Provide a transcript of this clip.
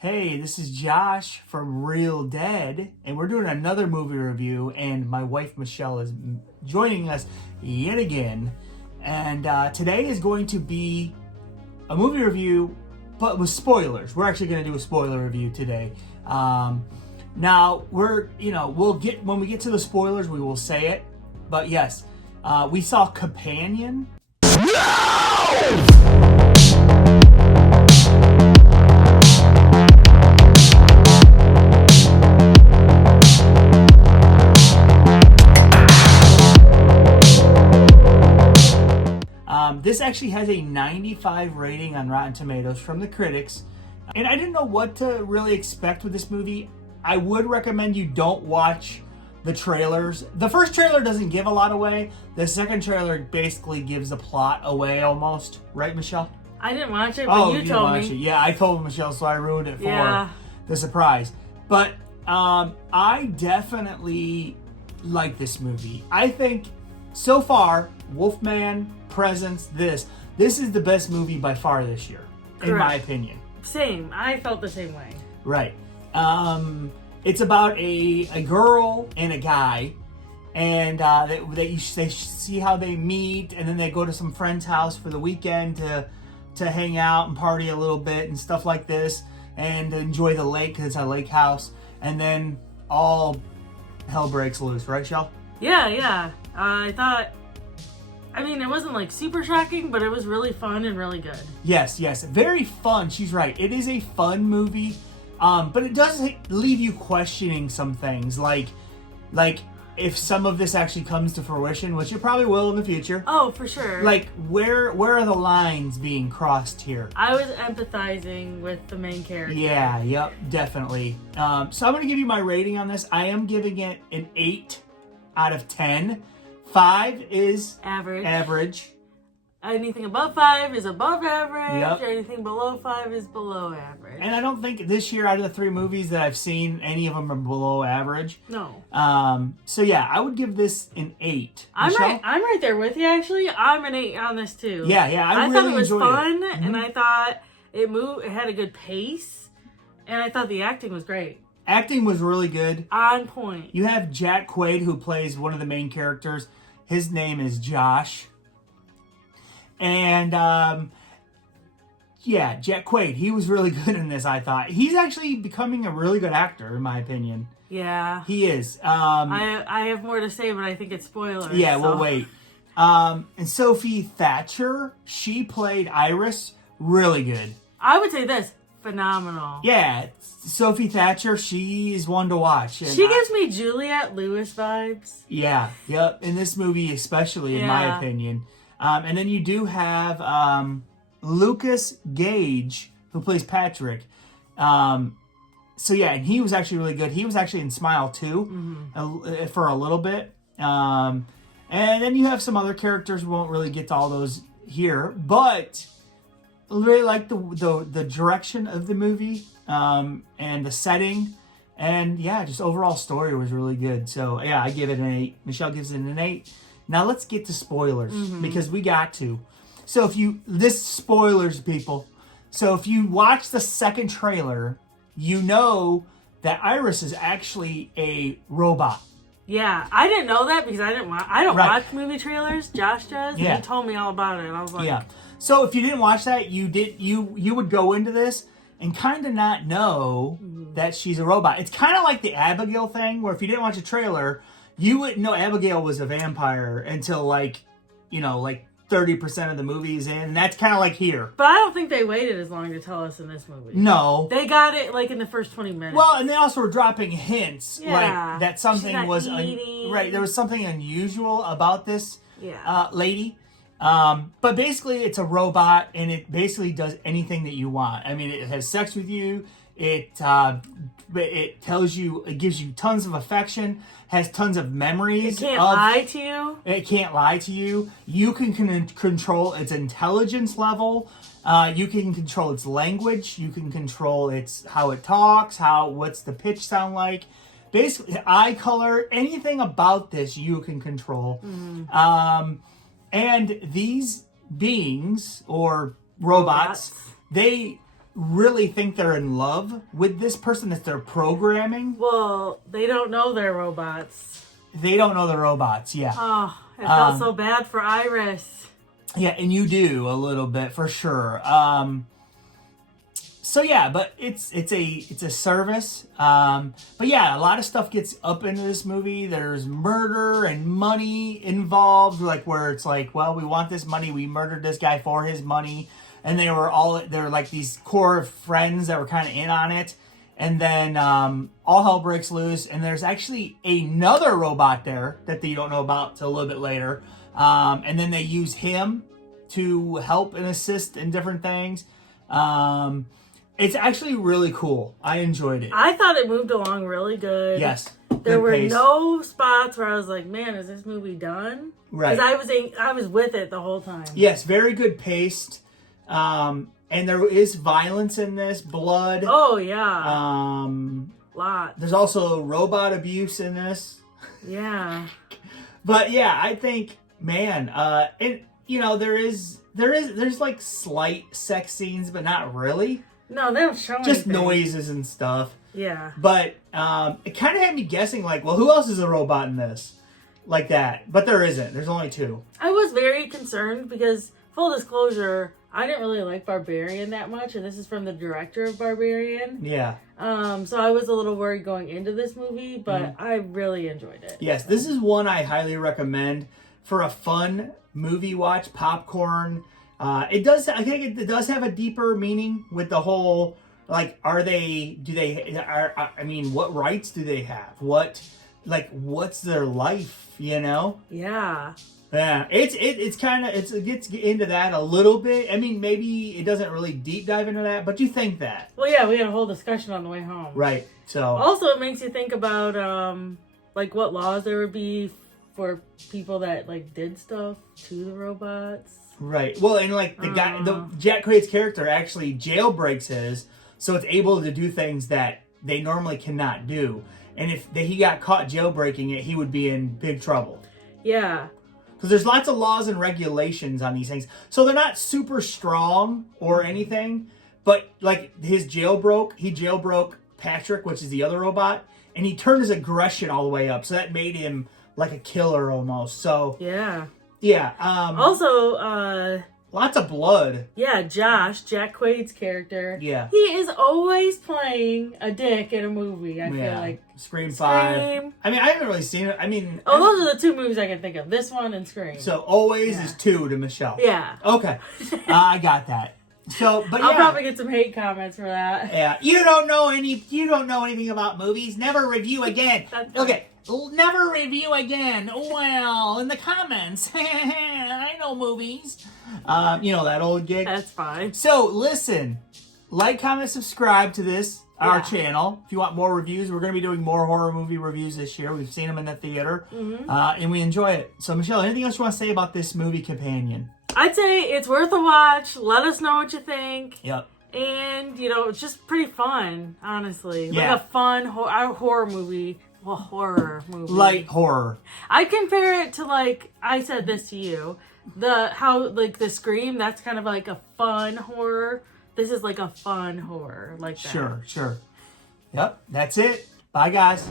Hey, this is Josh from Real Dead, and we're doing another movie review, and my wife Michelle is joining us yet again. And today is going to be a movie review, but with spoilers. We're actually going to do a spoiler review today. Now, we'll get, when we get to the spoilers, we will say it. But yes, we saw Companion. This actually has a 95 rating on Rotten Tomatoes from the critics. And I didn't know what to really expect with this movie. I would recommend you don't watch the trailers. The first trailer doesn't give a lot away. The second trailer basically gives the plot away almost. Right, Michelle? I didn't watch it, but you told me. Yeah, I told Michelle, so I ruined it for the surprise. But I definitely like this movie. I think so far, Wolfman, Presence, this is the best movie by far this year, in my opinion. Same. I felt the same way. Right. It's about a girl and a guy, and they see how they meet, and then they go to some friend's house for the weekend to hang out and party a little bit and stuff like this, and enjoy the lake because it's a lake house, and then all hell breaks loose. Right, Shell? Yeah. I mean, it wasn't like super shocking, but it was really fun and really good. Yes. Very fun. She's right. It is a fun movie, but it does leave you questioning some things, like if some of this actually comes to fruition, which it probably will in the future. Oh, for sure. Like, where are the lines being crossed here? I was empathizing with the main character. Yeah, yep, definitely. So I'm going to give you my rating on this. I am giving it an 8 out of 10. 5 is average. Anything above 5 is above average. Yep. Anything below 5 is below average. And I don't think this year, out of the 3 movies that I've seen, any of them are below average. No. So yeah, I would give this an 8. I'm right there with you, actually. I'm an 8 on this too. Yeah, I really thought it was fun, it. and I thought it had a good pace, and I thought the acting was great. Acting was really good. On point. You have Jack Quaid, who plays one of the main characters. His name is Josh. And, Jack Quaid. He was really good in this, I thought. He's actually becoming a really good actor, in my opinion. Yeah. He is. I have more to say, but I think it's spoilers. Yeah, we'll wait. And Sophie Thatcher, she played Iris. Really good. I would say this. Phenomenal. Yeah, Sophie Thatcher, she's one to watch. And she gives me Juliette Lewis vibes. Yeah, yep. In this movie especially, in my opinion. And then you do have Lucas Gage, who plays Patrick. And he was actually really good. He was actually in Smile 2 for a little bit. And then you have some other characters. We won't really get to all those here. But I really like the direction of the movie and the setting. And just overall story was really good. So I give it an 8. Michelle gives it an 8. Now let's get to spoilers because we got to. So spoilers, people. So if you watch the second trailer, you know that Iris is actually a robot. Yeah, I didn't know that because I don't watch movie trailers. Josh does, and he told me all about it, and I was like, So if you didn't watch that, you would go into this and kind of not know that she's a robot. It's kind of like the Abigail thing, where if you didn't watch a trailer, you wouldn't know Abigail was a vampire until 30% of the movie's in. And that's kind of like here. But I don't think they waited as long to tell us in this movie. No. They got it in the first 20 minutes. Well, and they also were dropping hints that something was right. There was something unusual about this lady. But basically it's a robot, and it basically does anything that you want. I mean, it has sex with you. It tells you, it gives you tons of affection, has tons of memories. It can't lie to you. It can't lie to you. You can control its intelligence level. You can control its language. You can control how it talks, what's the pitch sound like. Basically, eye color, anything about this you can control. And these beings, or robots, they really think they're in love with this person that they're programming. Well, they don't know they're robots. They don't know they're robots, yeah. Oh, it felt so bad for Iris. Yeah, and you do a little bit for sure. So yeah, but it's a service. But yeah, a lot of stuff gets up into this movie. There's murder and money involved, like where it's like, well, we want this money. We murdered this guy for his money, and they're like these core friends that were kind of in on it. And then all hell breaks loose, and there's actually another robot there that you don't know about till a little bit later. And then they use him to help and assist in different things. It's actually really cool. I enjoyed it. I thought it moved along really good. Yes. There were no spots where I was like, man, is this movie done? Right. Because I was with it the whole time. Yes, very good paced. And there is violence in this, blood. Oh, yeah. Lot. There's also robot abuse in this. Yeah. But yeah, I think, man, and you know, there's like slight sex scenes, but not really. No, they don't show just anything. Noises and stuff. Yeah. But it kind of had me guessing, like, well, who else is a robot in this? Like that. But there isn't. There's only two. I was very concerned because, full disclosure, I didn't really like Barbarian that much, and this is from the director of Barbarian. Yeah. So I was a little worried going into this movie, but I really enjoyed it. Yes, this is one I highly recommend for a fun movie watch, popcorn. I think it does have a deeper meaning with the whole, like, what rights do they have? What's their life, you know? Yeah. Yeah, it gets into that a little bit. I mean, maybe it doesn't really deep dive into that, but you think that. Well, yeah, we had a whole discussion on the way home. Right, so. Also, it makes you think about, like, what laws there would be for people that, like, did stuff to the robots. Right. Well, and like the Jack Quaid's character actually jailbreaks his, so it's able to do things that they normally cannot do. And if he got caught jailbreaking it, he would be in big trouble. Yeah. Because there's lots of laws and regulations on these things. So they're not super strong or anything, but like he jailbroke Patrick, which is the other robot, and he turned his aggression all the way up. So that made him like a killer almost. So yeah. Yeah. Also, lots of blood. Yeah, Josh, Jack Quaid's character. Yeah. He is always playing a dick in a movie, I feel like. Scream 5. I mean, I haven't really seen it. I mean... those are the two movies I can think of. This one and Scream. So, always is 2 to Michelle. Yeah. Okay. I got that. So, but I'll probably get some hate comments for that. Yeah. You don't know anything about movies. Never review again. Okay. Never review again. Well, in the comments. I know movies. You know that old gig? That's fine. So, listen. Like, comment, subscribe to our channel. If you want more reviews, we're going to be doing more horror movie reviews this year. We've seen them in the theater. Mm-hmm. And we enjoy it. So, Michelle, anything else you want to say about this movie, Companion? I'd say it's worth a watch. Let us know what you think. Yep. And, it's just pretty fun, honestly. Yeah. Like a fun horror movie. Well, horror movie. Light horror. I compare it to, like, I said this to you. The Scream, that's kind of like a fun horror. This is like a fun horror. Like that. Sure. Yep. That's it. Bye, guys.